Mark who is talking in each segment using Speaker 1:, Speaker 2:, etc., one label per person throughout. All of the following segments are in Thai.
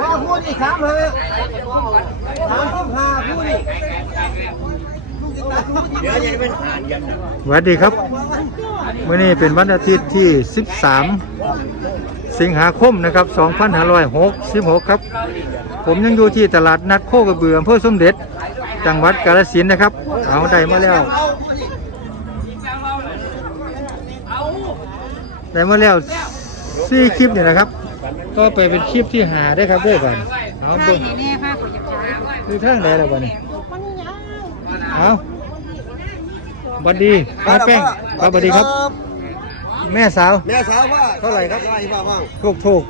Speaker 1: ว่าพูดอีกสามห้าสามสิบห้าพูดอีก
Speaker 2: สวัสดีครับวันนี้เป็นวันอาทิตย์ที่ 13 สิงหาคมนะครับ 2566 ครับ ผมยังอยู่ที่ตลาดนัดโคกระเบืออำเภอสมเด็จ จังหวัดกาฬสินธุ์นะครับ เอาได้มาแล้วได้มาแล้วสี่คลิปเนี่ยนะครับ ก็ไปเป็นคลิปที่หาได้ครับด้วยกันเอา
Speaker 3: ใช่
Speaker 2: เบิ่ง
Speaker 3: แน่ๆค่ะขอจับช้า
Speaker 2: ดูทางไหนแล้วบ้านี้เอาบัดดีป้าแป้งป้าบัดดีครับ แม่สาว
Speaker 1: แม่สาวว่า
Speaker 2: เท่าไหร่ครับ
Speaker 1: เท่าไหร่บ้างบ้าง
Speaker 2: ถูกถูก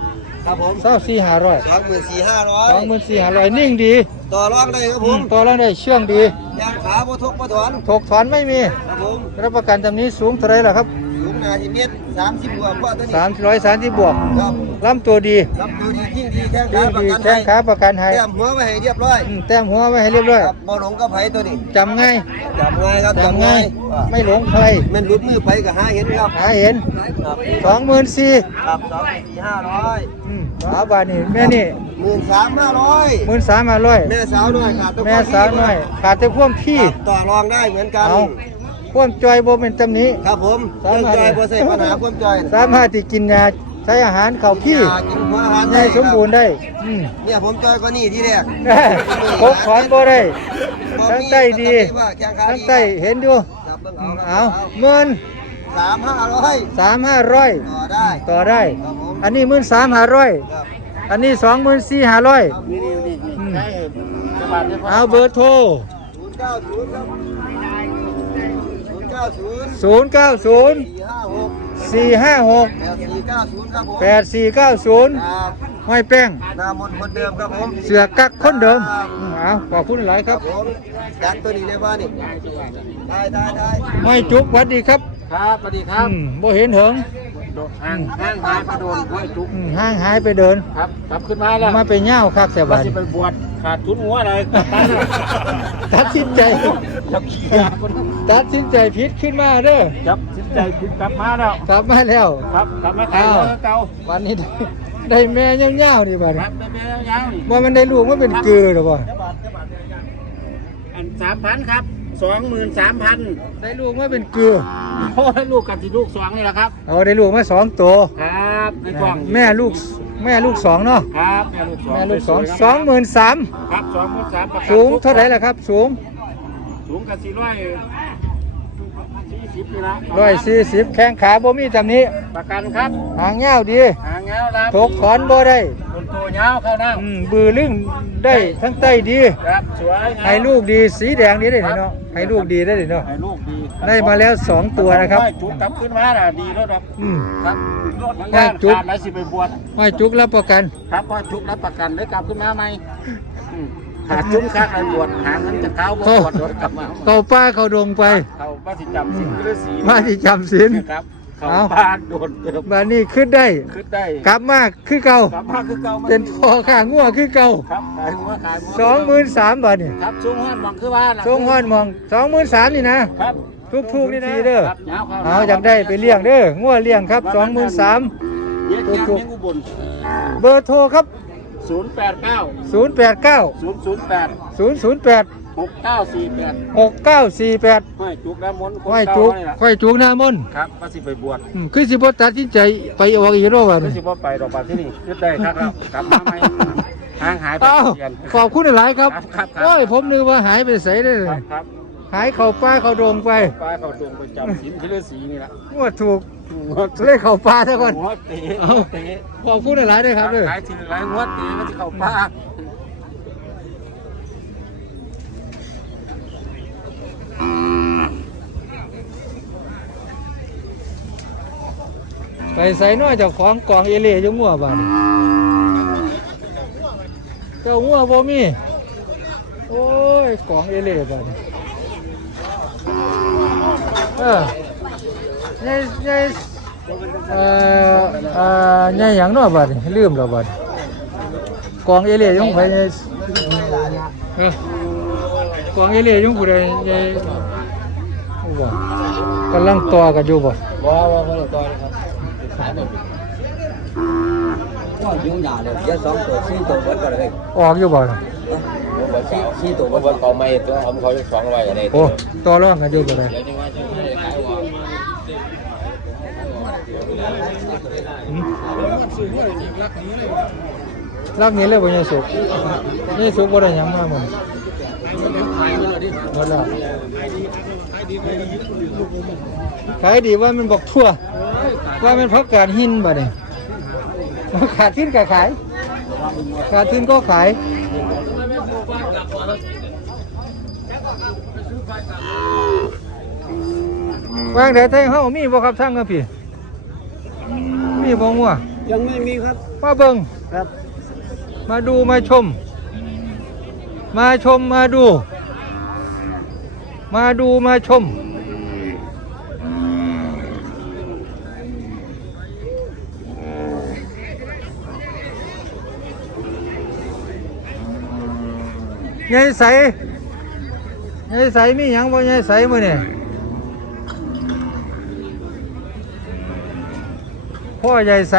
Speaker 1: ครับผม
Speaker 2: เศร้าสี่หาร้อย
Speaker 1: สองหมื่นสี่ห้าร้อย
Speaker 2: สองหมื่นสี่หาร้อยนิ่งดี
Speaker 1: ต่อรองได้ครับผ
Speaker 2: อื
Speaker 1: ม
Speaker 2: มตัวแล้วได้เชื่องดี
Speaker 1: ยางขาบ่ทุกบ่ถอน
Speaker 2: ถกถอนไม่มี
Speaker 1: ครับผม
Speaker 2: รับประกันจำนี้สูงเท่าไรล่ะครับ
Speaker 1: สูง หนาที่เมตรสามสิบกว่าตัวนี้
Speaker 2: สามร้อยสามที่บวก
Speaker 1: ครับ
Speaker 2: ลำตัวดี
Speaker 1: รับดูดีทิ้งดีแข้ง
Speaker 2: ดี
Speaker 1: ขาประ
Speaker 2: ดี
Speaker 1: กัน
Speaker 2: แข้งขาประกันให้
Speaker 1: เตรียมหัวไว้ให้เรียบร้อย
Speaker 2: อืมแต้มหัวไว้ให้เรียบร้อย
Speaker 1: ครับบ่หลงกับไผตัวนี้
Speaker 2: จำง่าย
Speaker 1: จำง่ายครับ
Speaker 2: จำง่าย
Speaker 1: อ่า
Speaker 2: ไม่หลงใคร
Speaker 1: แมันหลุดมือไปก็หาเห็นครับ
Speaker 2: หาเห็น
Speaker 1: ครับ
Speaker 2: สองหมื่นสี่
Speaker 1: ครับสองหมื่นสี่ห้าร้อย
Speaker 2: อืมเอาบาทนี่แม่นี่
Speaker 1: หมื่นสามห้าร้อย
Speaker 2: หมื่นสามห้าร้อย
Speaker 1: แม่สาวด้วยขาดตัว
Speaker 2: แม่สาวน้อยขาดแต่พ่วงพี่
Speaker 1: ครับต่อรองได้เหมือนกัน
Speaker 2: เอา พ่วงจอยโบเป็นจำนี้
Speaker 1: ครับผม
Speaker 2: สา
Speaker 1: เรื่อง
Speaker 2: มารถ
Speaker 1: จอยบ่ใส่ปัญหาความจอย
Speaker 2: สามารถที่กินยาใช้อาหารเขาพี่
Speaker 1: ยากินหัวอาหาร
Speaker 2: ให้สมบูรณ์ได้อืม
Speaker 1: เนี่ยผมจอยก็นี่ที่แรก
Speaker 2: ครบถอนบ่ได้
Speaker 1: บ่
Speaker 2: ทั้ง
Speaker 1: มี
Speaker 2: ใต้ดี
Speaker 1: ว่าแข้งขา
Speaker 2: ทั้งใต้เห็นอยู่
Speaker 1: ครับเบิ่ง
Speaker 2: อื
Speaker 1: เอา
Speaker 2: ม
Speaker 1: ครับ
Speaker 2: เอาหมื่น
Speaker 1: สามห้าร้อย
Speaker 2: สามห้าร้อย
Speaker 1: ต่อได้
Speaker 2: ต่อได้
Speaker 1: ครับผม
Speaker 2: อันนี้หมื่นสามห้าร้อย
Speaker 1: ครับ
Speaker 2: อันนี้สองหมื่นสี่ห้าร้อย
Speaker 1: นี่นี่นี่
Speaker 2: อืม
Speaker 1: ใช่จังหวัดนคร
Speaker 2: เอาเบอร์โทร
Speaker 1: ศูนย์เก้าศูนย์ครับศูนย์ เก้าศูนย์
Speaker 2: ศูนย์เก้าศูนย์
Speaker 1: สี่ห้าหก
Speaker 2: สี่ห้าหก
Speaker 1: แปดสี่เก้าศูนย์ครับผม
Speaker 2: แปดสี่เก้าศูนย์
Speaker 1: ครับ
Speaker 2: ห้อยแป้ง
Speaker 1: หนามนต์คนเดิมครับผม
Speaker 2: เสือกักคนเดิมอืมเอาขอบคุณหลายครับ
Speaker 1: ผมจัดตัวนี้เลยว่านี่ได้ได้ได้
Speaker 2: ห้อยจุกหวัดดีครับ
Speaker 1: ครับสวัสดีครับ
Speaker 2: อืมบ่เห็นเหิง
Speaker 1: ห่างห่างหายกระโดนห้อยจุก
Speaker 2: อืมห้างหายไปเดิน
Speaker 1: ครับกลับขึ้นมาแล้ว
Speaker 2: มาไปเง่าวคักแต่
Speaker 1: ว่า
Speaker 2: บาน
Speaker 1: จะไปบวชขาดทุนหัวอะไรกลับบ้านแล้ว
Speaker 2: ตัดสินใจ
Speaker 1: จับขี้ยาคน
Speaker 2: ตัดสินใจผิดขึ้นมาเด้อ
Speaker 1: จับสินใจผิดกลับมาแล้ว
Speaker 2: กลับมาแล้ว
Speaker 1: ครับกลับมาขายเนื้อเก่า
Speaker 2: วันนี้ได้ได้แม่เง่าวๆนี่บ่าด
Speaker 1: ครับได้ไปยาวๆนี่
Speaker 2: ว่ามันได้ลูกมันเป็นเกลือหรือบ่
Speaker 1: อันสามพันครับสองหมื่นสามพัน
Speaker 2: ได้ลูกมาเป็นเกลือ
Speaker 1: โอ้ยลูกกับที่ลูกสองนี่แหละครับ
Speaker 2: เอาได้ลูกมาสองตัว
Speaker 1: ครับในกล่อง
Speaker 2: แม่ลูกแม่ลูกสองเนาะ
Speaker 1: ครับแม่ลูกสอง
Speaker 2: แม่ลูกสอง
Speaker 1: วยๆ
Speaker 2: สองหมื่นสาม
Speaker 1: ครับสองหมื่นสามประกัน
Speaker 2: สูงเท่าไหร่ล่ะครับ สูง
Speaker 1: สูงกับสี่ร้อย สี่สิบนี่ละ
Speaker 2: ร้อยสี่สิบแข้งขาบ่มีจำนี้
Speaker 1: ประกันครับ
Speaker 2: หางเงาวดี
Speaker 1: หางเงาลา
Speaker 2: ถกถอนบ่ได้
Speaker 1: คนตัวยาวเข้านั่ง
Speaker 2: อืมบือลึงได้ทั้งใต้ดี
Speaker 1: ครับสวยงาม
Speaker 2: ให้ลูกดีสีแดงดีได้เนาะให้ลูกดีได้เนาะ
Speaker 1: ให้ลูกดี
Speaker 2: ได้มาแล้วสองตัวนะครับ
Speaker 1: ให้จุกกลับขึ้นมาน่ะดีแล้วครับ
Speaker 2: อืม
Speaker 1: ครับรถมัน
Speaker 2: ให้
Speaker 1: งาน
Speaker 2: จุ๊บ
Speaker 1: ขาดแล้วสิไปบวช
Speaker 2: ห้อยจุกรับประกัน
Speaker 1: ครับพอจุกรับประกันได้กลับขึ้นมาไหมอืม ขาดจุกค่าใครบวชหาเงินจะเท้าบ
Speaker 2: เข้า
Speaker 1: วชรถกลับมา
Speaker 2: เข้าป้าเข้าดงไป
Speaker 1: เขาป้าสิจำสินฤาษี
Speaker 2: มาที่จำศีล
Speaker 1: ครับเขา
Speaker 2: เอา
Speaker 1: บ้านโดนเติม
Speaker 2: บานี้ขึ้นได้
Speaker 1: ขึ้นได้
Speaker 2: กลับมาคือเก่าก
Speaker 1: ลับมาคือเก่ามา
Speaker 2: เป็นพ่อข้างัวคือเก่า
Speaker 1: ครับขายหัวขายหัว
Speaker 2: สองหมื่นสามบาทนี่
Speaker 1: ครับสูงห้อนมองคือว่าน่ะ
Speaker 2: ทรงห้อนมองสองหมื่นสามนี่นะครับทุกๆนี่นะเด้อ
Speaker 1: ครับยาวเข้
Speaker 2: เอาอยากได้ไปเลี้ยงเด้องัวเลี้ยงครับสองหมื่นสาม
Speaker 1: เย็ดแยง
Speaker 2: ทุกๆ
Speaker 1: เลี้ยงอุบล
Speaker 2: เบอร์โทรครับ
Speaker 1: ศูนย์แปดเก้า
Speaker 2: ศูนย์แปดเก้า
Speaker 1: ศูนย์ศูนย์แปด
Speaker 2: ศูนย์ศูนย์แปด
Speaker 1: หกเก้าสี่แปด
Speaker 2: หกเก้าสี่แปด
Speaker 1: ห้อยจุกน้ำมนต์คน
Speaker 2: ค่อย
Speaker 1: เา
Speaker 2: จุก
Speaker 1: นี่ล่ะ
Speaker 2: ค่อยจุกหน้ามนต์
Speaker 1: ครับว่าสิไปบวช
Speaker 2: อืมคือสิบตัดสินใจไปออกอีกรอบวัน
Speaker 1: ก็สิบ่ไปดอกบาที่นี่ขึ้นได้ครับแล้วกลับมาใหม่ห่างหายไป
Speaker 2: อ้าว
Speaker 1: เดือน
Speaker 2: ขอบคุณหลายครับ
Speaker 1: ครับครับครับ
Speaker 2: โอ้ยผมนึกว่าหายไปใส่ได้เล
Speaker 1: ครั
Speaker 2: ย
Speaker 1: บครับ
Speaker 2: หายเข่าป้าเข่าโดงไป
Speaker 1: ป้าเขาตรงประจำสินที่ฤาษีนี่แหละ
Speaker 2: งวดถูก
Speaker 1: หัว
Speaker 2: เลยเข่าป้าซะก่อน
Speaker 1: หัวเตะ
Speaker 2: เอา
Speaker 1: หัวเตะ
Speaker 2: ขอบคุณหลายๆด้วยครับเลย
Speaker 1: ขายทีไรหัวเตะก็จะเข้าป้า
Speaker 2: ไปใส่น้อยเจ้าของกองเอเล่อยุ่งัวบ้านเจ้างัวบ่มี โอ้ยกองเอเล่บ้านเออ ใหญ่ใหญ่เอ่อเอ่อใหญ่หยังเนาะบ้านลืมแล้วบ้านกองเอเล่อยุ่งไผใหญ่เออกองเอเล่อยุ่งผู้ใดใหญ่โอ้บ่กำลังต่อกันอยู่บ่
Speaker 1: ว้าวว้าวต่อเลยครับ
Speaker 3: ก็ยุ่งยากเลยเดี๋ยวสองตัวสี่ตัวเบิดก็เลย
Speaker 2: ออกอยู่บ่ล่ะ
Speaker 3: สี่สี่ตัว
Speaker 4: ผม
Speaker 3: เบิด
Speaker 4: ว่าเขาไม่ตัวผมเขาจะสองร้อยอะไร
Speaker 2: โอ้ต่อรองกันอยู่บ่ได้
Speaker 4: เดี๋ย
Speaker 2: หืมรักนี้เลยบ่ยายสุกยายสุกบ่ได้หยังมาหมดหมดแล้วขายดีว่ามันบอกทั่ว ว่ามันเพราะการหินบ่เนี่ยขาดทุนก็ขาย ขาดทุนก็ขาย วางแต่ไทยเฮามีบ่ครับช่างครับพี่ มีบ่งัว
Speaker 3: ยังไม่มีครับ
Speaker 2: มาเบิ่ง
Speaker 3: ครับ
Speaker 2: มาดูมาชม มาชมมาดู มาดูมาชม ยายใสยายใสมีหยังบ่ยายใสมื้อนี่ พ่อใหญ่ใส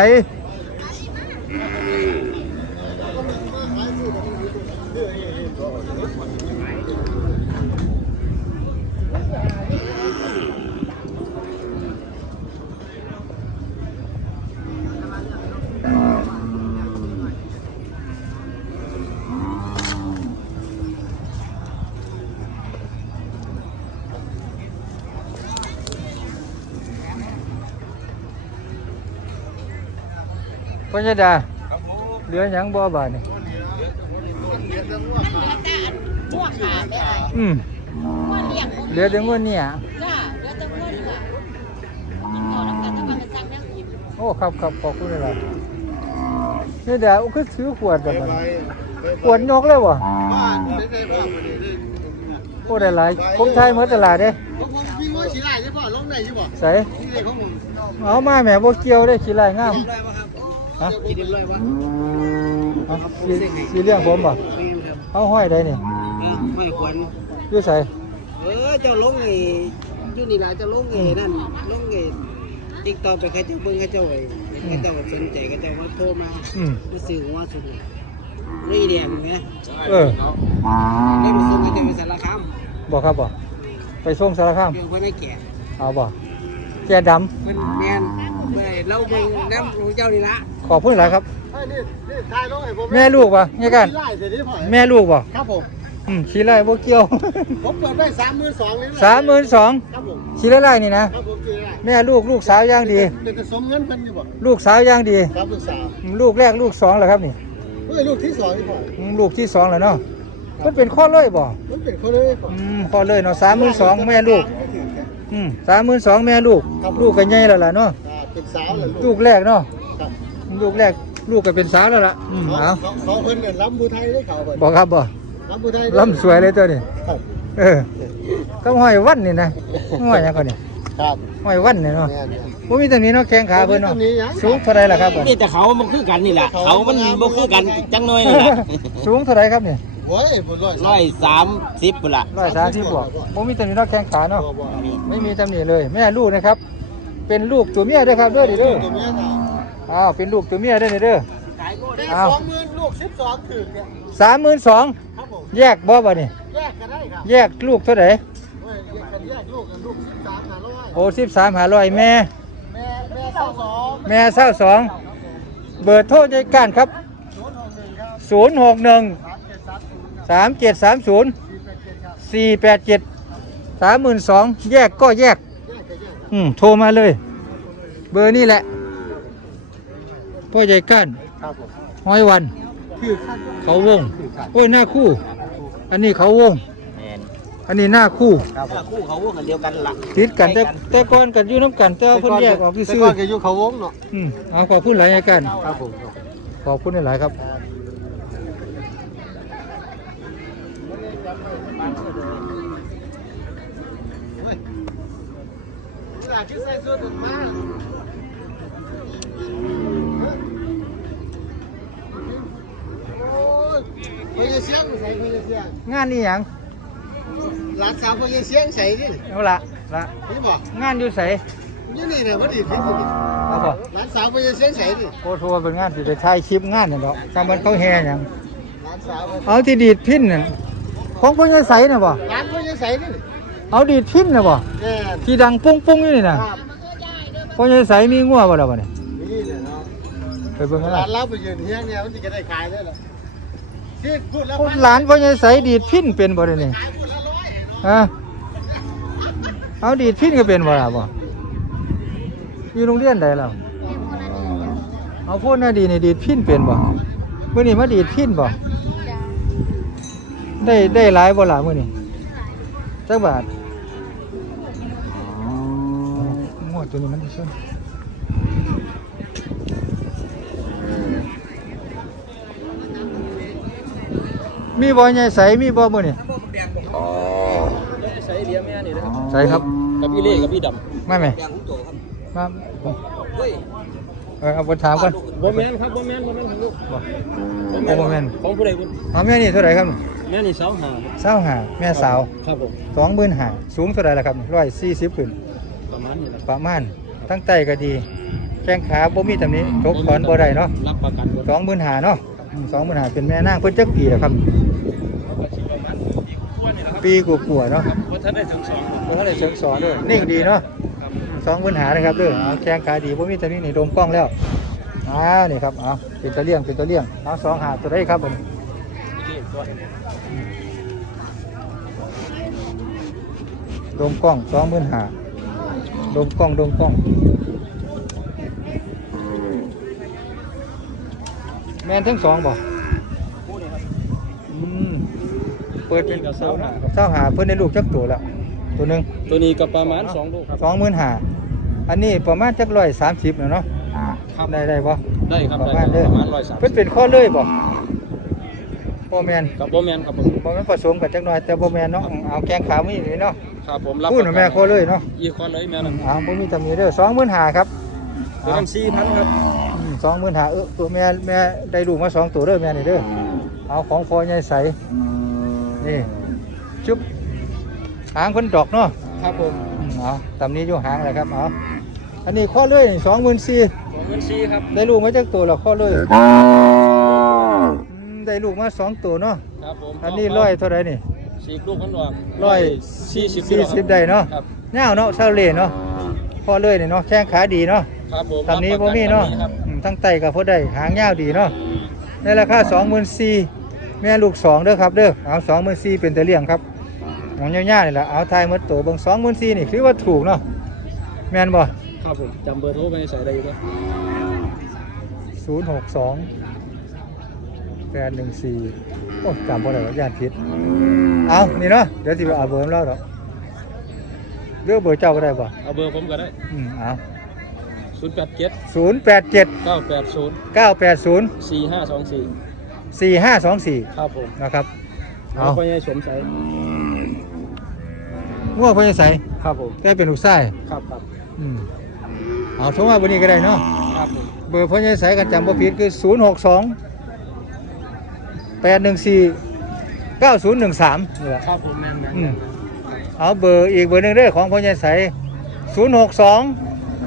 Speaker 2: พ่อชดาเหลือหยังบ่บาดนี่
Speaker 5: หัวขาไม่อาย
Speaker 2: อืม
Speaker 5: หัวเลี้ยง
Speaker 2: เหลือแต่งวดเนี่ย
Speaker 5: จ้าเดี๋ยงินค่ะกินข้าวน้ำกันถ้ามันจะสั่งแม่กิน
Speaker 2: โอ้ครับครับขอบคุณเลยนี่เดี๋ยวคือซื้อขวดแบบนั้นขวดยกเลยวะโอ้ได้หลายผมใช้เมื่อตลาดเด้
Speaker 3: ผมวิ่งว่าสีไรใช่ป่ะลงได้ใช่ป่ะ
Speaker 2: ใส่
Speaker 3: ที่ไหนของผม
Speaker 2: เอามาแหม่บ่เกี่ยวได้ขี้ลายงาม
Speaker 3: ได้ป่ะครับ
Speaker 2: ฮะ
Speaker 3: กินได้ป่ะ
Speaker 2: เอาสีสีเลี้ยงผมบ่
Speaker 3: ไม่งั้นครับ
Speaker 2: เอาห้อยได้นี่
Speaker 3: เออไม่ควร
Speaker 2: อยู่ใส่
Speaker 3: เออเจ้าลงไอ้ยูนี่ล่ะเจ้าลงไอ้นั่นลงไอ้ติ๊กต็อกไปใครเจ้าเบิ่งใครเจ้าไอ้ใครเจ้าสนใจใครเจ้าว่าโทรมา
Speaker 2: อืม
Speaker 3: มาซื้อว่าสุดเลยนี่แดงไหม
Speaker 2: เออ
Speaker 3: ได้มาซื้อใครเจ้าไปสารคาม
Speaker 2: บ่ครับบ่ไปส่งสารคาม
Speaker 3: เดี๋ยวเพิ่นให้แก่
Speaker 2: เอาบ่แกดำ
Speaker 3: เพิ่นแม่น เมื่อเราเบิ่งน้ำของเจ้านี่ละ
Speaker 2: ขอบคุณหลายครับ
Speaker 3: นี่นี่ถ่ายลงให้ผม
Speaker 2: แม่ลูกบ่เนี่ยกัน
Speaker 3: ไล่เสร็จนี่พ่อ
Speaker 2: แม่ลูกบ่
Speaker 3: ครับผม
Speaker 2: อืมขี้ลายบ่เกี่ยว
Speaker 3: ผมเปิดได้สามหมื่นสองนี่
Speaker 2: สามหมื่นสอง
Speaker 3: ครับผม
Speaker 2: ขี้ลายๆนี่นะ
Speaker 3: ครับผมคืออะไร
Speaker 2: แม่ลูกลูกสาวอย่างดี
Speaker 3: เด็กจะสมเงินเพิ่นอยู่บ่
Speaker 2: ลูกสาวอย่างดี
Speaker 3: ครับลูกสาว
Speaker 2: อืมลูกแรกลูกสองแล้วครับนี่
Speaker 3: เฮ้ยลูกที่สองนี่พ่อ
Speaker 2: อืมลูกที่สองแล้วเนาะมันเป็นข้อเลยบ่
Speaker 3: มันเป็นคนเลยพ่อ
Speaker 2: อืมข้อเลยเนาะสามหมื่นสองแม่ลูก อืมสามหมื่นสองแม่ลูก ลูกก็ใหญ่แล้วล่ะเนาะ
Speaker 3: อ่า เป็นสาวเลย
Speaker 2: ลูกแรกเนาะ
Speaker 3: ครับ
Speaker 2: ลูกแรกลูกก็เป็นสาวแล้วล่ะอืม
Speaker 3: เขา
Speaker 2: เอา
Speaker 3: เขาเขาเพิ่นเนี่ยรับบูไทยได้เขาเพิ่น
Speaker 2: บอกครับบ่
Speaker 3: รับบูไทย
Speaker 2: ลำสวยเลยตัวนี้
Speaker 3: ครับ
Speaker 2: เออก็ห้อยวันนี่นะห้อยหยังก็นี่
Speaker 3: ครับ
Speaker 2: ห้อยวันนี่เนาะ
Speaker 3: แม่น
Speaker 2: บ่มีตรงนี้เนาะแข้งขาเพิ่นเนาะ
Speaker 3: บ่มีตรงนี้หยัง
Speaker 2: สูงเท่าไรล่ะครับบ่
Speaker 4: นี่แต่เขามันคือกันนี่แหละเขามันบ่คือกันจังน้อยนี่แหละ
Speaker 2: สูงเท่าไรครับนี่
Speaker 3: โอ้ยบนร้อย
Speaker 4: ร้อยสามสิบปุ่นละ
Speaker 2: ร้อยสามสิบบวกบ่มีตำหนิเนาะแข้งขาเนาะ
Speaker 3: บ่บ่
Speaker 2: ไม่มีตำหนิเลยแม่ลูกนะครับ เป็นลูกตัวเมียเด้อครับเด้อดิเด้อ
Speaker 3: ตัวเมียน่ะ
Speaker 2: อ้าวเป็นลูกตัวเมียเด้อนี่เด้อ
Speaker 3: ได้
Speaker 2: อ้าว
Speaker 3: สองหมื่นลูกสิบสองถือเนี่ย
Speaker 2: สามหมื่นสอง
Speaker 3: ครับผม
Speaker 2: แยกบ่บ่นี่
Speaker 3: แยกกันได้ครับ
Speaker 2: แยกลูกเท่าไหร่
Speaker 3: เว้ยแยกกันแยกลูกกันลูกสิบสามหาร้อย
Speaker 2: โอ้สิบสามหาร้อยแม่
Speaker 3: แม่แม่เศร้าสอง
Speaker 2: แม่เศร้าสองเบอร์โทรใจกันครับ
Speaker 3: ศูนย์หกหนึ่งครับ
Speaker 2: ศูนย์หกหนึ่ง
Speaker 3: สามเจ็ดสามศูนย์
Speaker 2: สามเจ็ดสามศูนย์
Speaker 3: สี่แปดเจ็ดครับ
Speaker 2: สี่แปดเจ็ดสามหมื่นสองแยกก็แยก
Speaker 3: แยกกันแยก
Speaker 2: อืมโทรมาเลย เบอร์นี่แหละพ่อใหญ่ก้าน
Speaker 3: ครับผม
Speaker 2: ห้อยวัน
Speaker 3: คือขั้น
Speaker 2: เขาวงโอ้ยหน้าคู่ อันนี้เขาวง
Speaker 4: แมน
Speaker 2: อันนี้หน้าคู่
Speaker 4: ครับคู่เขากันเดียวกันละ
Speaker 2: ติดกันแต่แต่ก่อนกันอยู่น้ำกันแต่ว่าเพิ่นแยกออกที่
Speaker 3: แต่
Speaker 2: ซื้อ
Speaker 3: ก่อนแกอยู่เขาวงเนาะ
Speaker 2: อืมเอาขอบคุณหลายใหญ่ก้าน
Speaker 3: ครับผม
Speaker 2: ขอบคุณหลายๆครับ
Speaker 3: เวลาที่ใส่สูทถึงมาโอ้ยพยาเสียงใส่พยาเสียง
Speaker 2: งานนี่หยัง
Speaker 3: หลานสาวพยาเสียงใส่ดิ
Speaker 2: เอาละละ
Speaker 3: นี่บอก
Speaker 2: งานอยู่ไส
Speaker 3: นี่นี่นะพอดีพิษนี่
Speaker 2: อ๋อเอาบ่
Speaker 3: ร้านสาวไปยังเสียงใสดิ
Speaker 2: โอ้โทรเป็นงานสิไปถ่ายคลิปงานนี่ดอกจำมันเขาแห่หยัง
Speaker 3: ร้านสาว
Speaker 2: เอาที่ดีดพินนั่นของพ่อใหญ่ใสน่ะบ่
Speaker 3: ร้านไปยังใสดิ
Speaker 2: เอาดีดพินน่ะบ่
Speaker 3: แน่
Speaker 2: ที่ดังปุ้งปุ้งๆอยู่นี่น่ะ
Speaker 3: ครับ
Speaker 2: พ่อใหญ่ใสมีงัวบ่ล่ะบ่เนี่ย
Speaker 3: นี่เนี่ยเนาะ
Speaker 2: ไปเบิ่งกัน
Speaker 3: ร้า
Speaker 2: ล่ะ
Speaker 3: นเราไปยืนเฮียงเนี่ยมันจะได้ขายได้หรอที่พูดแล้ว
Speaker 2: โอ้หลานพ่อใหญ่ใสดีดพินเป็นบ่ได้นี่
Speaker 3: ขายพูดละร้อย
Speaker 2: ฮะเอาดีดพินก็เป็นบ่ล่ะบ่อยู่โรงเรียนใดล่ะเอาพูดน่ะดีนี่ดีดพินเป็นบ่มื้อนี้มาดีดพินบ่ได้ได้หลายบ่ล่ะมื้อนี้จักบาทงวด ตัวนี้มันสิซ่นมีบ่ใหญ่ใสมีบ่มื้อนี้
Speaker 4: ใส่เลี้ยแม่นี่นะครับ
Speaker 2: ใส่ครับ
Speaker 4: กับพี่เล่กับพี่ด
Speaker 2: ไม่ไหมำ
Speaker 4: แบ่งของตัวครับ
Speaker 2: มา
Speaker 4: เฮ้ย
Speaker 2: เออเอาไปถามก่อน
Speaker 4: บ่แม่นครับบ่แม่นบ่แม่นของลูก
Speaker 2: บ่โอ้บ่แม่น
Speaker 4: ของผู้ใดบุญ
Speaker 2: เอาแม่นี่เท่าไหร่ครับ
Speaker 4: แม่นี่สาวหา
Speaker 2: สาวหาแม่สาว
Speaker 4: ครับผม
Speaker 2: สองหมื่นหาสูงเท่าไหร่ล่ะครับร้อยสี่สิบขึ้น
Speaker 4: ประมาณนี้แหละ
Speaker 2: ประมาณทั้งไตก็ดี แข้งขาบ่มีตำหนี้ทบถอนบ่ได้เนาะ
Speaker 4: รับประกันบ่
Speaker 2: สองหมื่นหาเนาะสองหมื่นหาเป็นแม่นางเพิ่นจักปีแล้วครับ ปีกว่าๆเนาะ
Speaker 4: เพราะท่านได้ถึงสอง
Speaker 2: บ่ทันได้เชิงสอนด้วยนิ่งดีเนาะสองหมื่นหานะครับเด้อเอาแข้งขาดีบ่มีตำหนี้นี่โดมกล้องแล้วอ่านี่ครับเอาเป็นตัวเลี้ยงเป็นตัวเลี้ยงเอาสองหาตัวได้ครับผมโดมกล้องสองหมื่นหาโดมกล้องโดมกล้อง แมนทั้งสองบ่อืมเปิดเป็นเศร้าหาเศร้าหาเพิ่นได้ลูกจักตัวแล้วตัวหนึ่ง
Speaker 4: ตัวนี้ก็ประมาณสองลูกครับ
Speaker 2: สองหมื่นหาอันนี้ประมาณจักร้อยสามสิบเนาะ
Speaker 4: ครับ
Speaker 2: ได้ได้บ่
Speaker 4: ได้ครับ
Speaker 2: ประ
Speaker 4: ได้
Speaker 2: มาณเด้อ
Speaker 4: ประมาณร้อยสาม
Speaker 2: เพิ่นเป็นข้อเลยบ่บ่แมน
Speaker 4: กับบ่แม่นครับผม
Speaker 2: บ่แม่นผสมกันจักหน่อยแต่บ่แมนเนาะเอาแกงขาวมีนี่เนาะ
Speaker 4: ครับผมรับ
Speaker 2: พูดแม่ข้อเลยเนาะ
Speaker 4: อีกข้อเลยแม่
Speaker 2: อื
Speaker 4: นะ
Speaker 2: มเอาบ่มีตำหนิเด้อสองหมื่นหาครับ
Speaker 4: ตัวนั้นสี่พันครับ
Speaker 2: สองหมื่นหาเออตัวแม่แม่ได้ลูกมาสองตัวเด้อแม่นี่เด้อเอาของพอใหญ่ใสนี่จุ๊บหางเพิ่นดอกเนาะ
Speaker 4: ครับผม
Speaker 2: อืมเอาตำนี้อยู่หางแหละครับเอาอันนี้ข้อเลยสองหมื่นสี่
Speaker 4: ตัวเงินสี่ครับ
Speaker 2: ได้ลูกมาจากตัวละข้อเลยอืมได้ลูกมาสองตัวเนาะ
Speaker 4: ครับผม
Speaker 2: อันนี้ร้อยเท่าไหรนี่
Speaker 4: สี่ลูกมันออก
Speaker 2: ร้อย
Speaker 4: สี่สิบ
Speaker 2: สี่สิบได้เนาะ
Speaker 4: ครับ
Speaker 2: เงาเนาะเศร้าเล่เนาะข้อเลยนี่เนาะแข้งขาดีเนาะ
Speaker 4: ครับผม
Speaker 2: ตำนี้บ่มีเนาะ
Speaker 4: ครับ
Speaker 2: อืมทั้งไตกับพอได้หางยาวดีเนาะในราคา24,000แม่ลูกสองเด้อครับเด้อเอา24,000เป็นตะเลี่ยงครับหมองยาวๆนี่ล่ะเอาทายหมดตัวเบิ่ง24,000นี่คือว่าถูกเนาะแม่นบ่
Speaker 4: ครับผมจำเบอร์โทรไปใส่ได้อยู่ ด้วย
Speaker 2: 062 814โอ้จำบ่ได้ว่าย่านผิดเอานี่เนาะเดี๋ยวสิไปเอาเบอร์เราดอกเลือกเบอร์เจ้าก็ได้บ่
Speaker 4: เอาเบอร์ผมก็ได้
Speaker 2: อืมเอา
Speaker 4: ศูนย์แปดเจ็ด
Speaker 2: 087
Speaker 4: เก้าแปดศูนย์
Speaker 2: 980
Speaker 4: สี่ห้าสองสี่
Speaker 2: 4524
Speaker 4: ครับผม
Speaker 2: นะครับ
Speaker 4: เอา
Speaker 2: เอา
Speaker 4: ไปให้สมใส่
Speaker 2: ง่วงเพิ่นจะใส่
Speaker 4: ครับผม
Speaker 2: แกเป็นลูกชาย
Speaker 4: ครับครับ
Speaker 2: อืมเอาโทรมาวันนี้ก็ได้เนาะ
Speaker 4: ครับผม
Speaker 2: เบอร์เพิ่นจะใส่กันจำบ่ผิดคือ 062 814 9013นี่แหละ
Speaker 4: ครับผมแม่นแม่น
Speaker 2: อืมเอาเบอร์อีกเบอร์หนึงเด้อของเพิ่นจะใส่062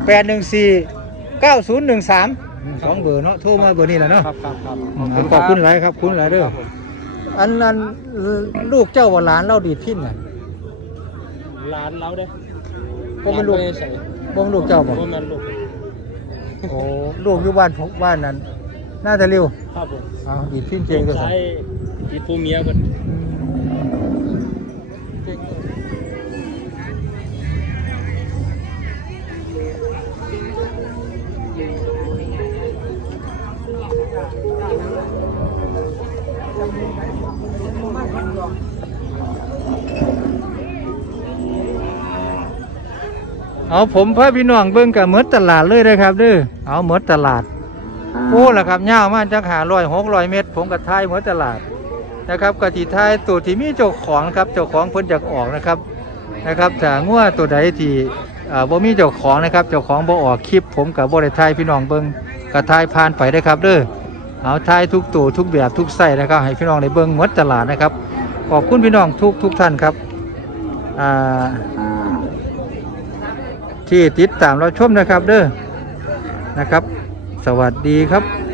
Speaker 2: 814 9013สองเบอร์เนาะโทรมาเบอร์นี้แหละเนาะ
Speaker 4: ครับครับครับ
Speaker 2: อืมขอบคุณหลายครับคุณหลายเด้อ
Speaker 4: ครับผม
Speaker 2: อันนั้นลูกเจ้าว่าหลานเราดีดพินน่ะ
Speaker 4: ร้านเราเด้
Speaker 2: บ่เป็นลูก
Speaker 4: ร้าไปใส่
Speaker 2: บ่เป็นลูกเจ้าบ่
Speaker 4: บ่แม่นลูก
Speaker 2: โอ้ลูกอยู่บ้านผมบ้านนั้น น่าจะเร็ว
Speaker 4: ครับผม
Speaker 2: เอาดีดพินเจงด้วย
Speaker 4: ใช้อีผู้เมียเพิ่น
Speaker 2: เอาผมพาพี่น้องเบิ่งกับเมดตลาดเลยนะครับเด้อเอาเมดตลาด โอ้ล่ะครับยาวมาจากหาร้อยหกร้อยเมตร ผมกับทายเมดตลาดนะครับกะทิทายตัวที่มีเจ้าของครับเจ้าของเพิ่นจะออกนะครับนะครับถ้างัวตัวใดที่อ่าบ่มีเจ้าของนะครับเจ้าของบ่ออกคลิป ผมกับบ่ได้ทายพี่น้องเบิ่งกะทายผ่านไปได้ครับเด้อเอาทายทุกตัวทุกแบบทุกไส้นะครับให้พี่น้องได้เบิ่งเมดตลาดนะครับขอบคุณพี่น้องทุกทุกท่านครับอ่าที่ติดตามเราชมนะครับเด้อนะครับ สวัสดีครับ